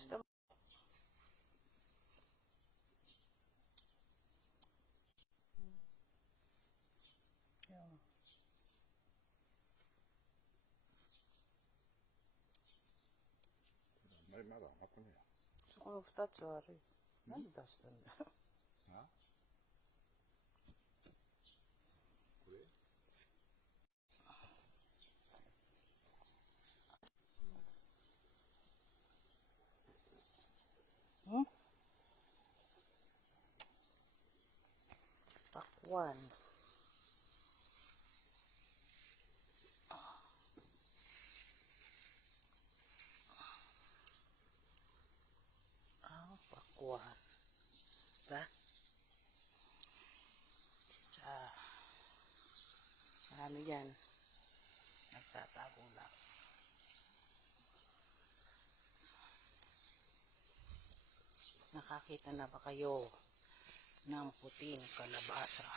Gusto mo? Yan. May mara, ako niya. So, kung start, sorry. Ano dastan na? Ha? Kuri? Hmm? Pakwan. Pakwan. Ba? Isa. Ano yan? Nagtatago lang. Nakakita na ba kayo ng puting kalabasa?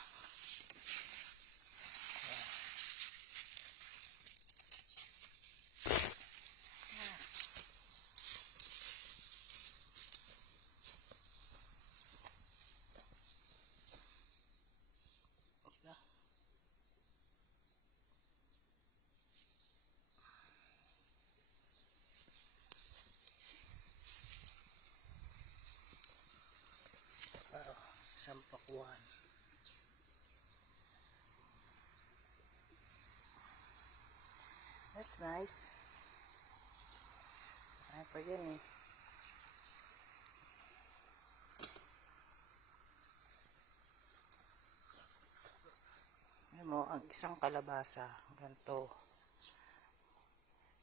Diba? Isang pakwan. That's nice. Ay pa yan eh. Alam mo, ang isang kalabasa, ganito.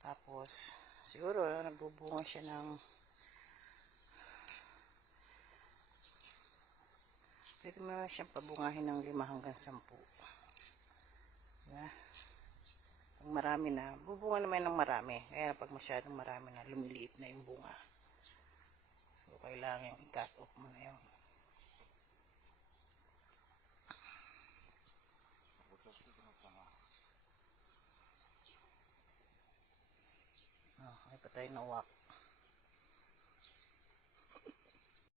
Tapos, siguro nagbubunga siya ng pwede mo naman siyang pabungahin ng 5 hanggang 10. Diba? Pag marami na, bubunga naman ng marami. Kaya pag masyadong marami na, lumiliit na yung bunga. So, kailangan i-cut off mo na yun. Ay patay na uwak.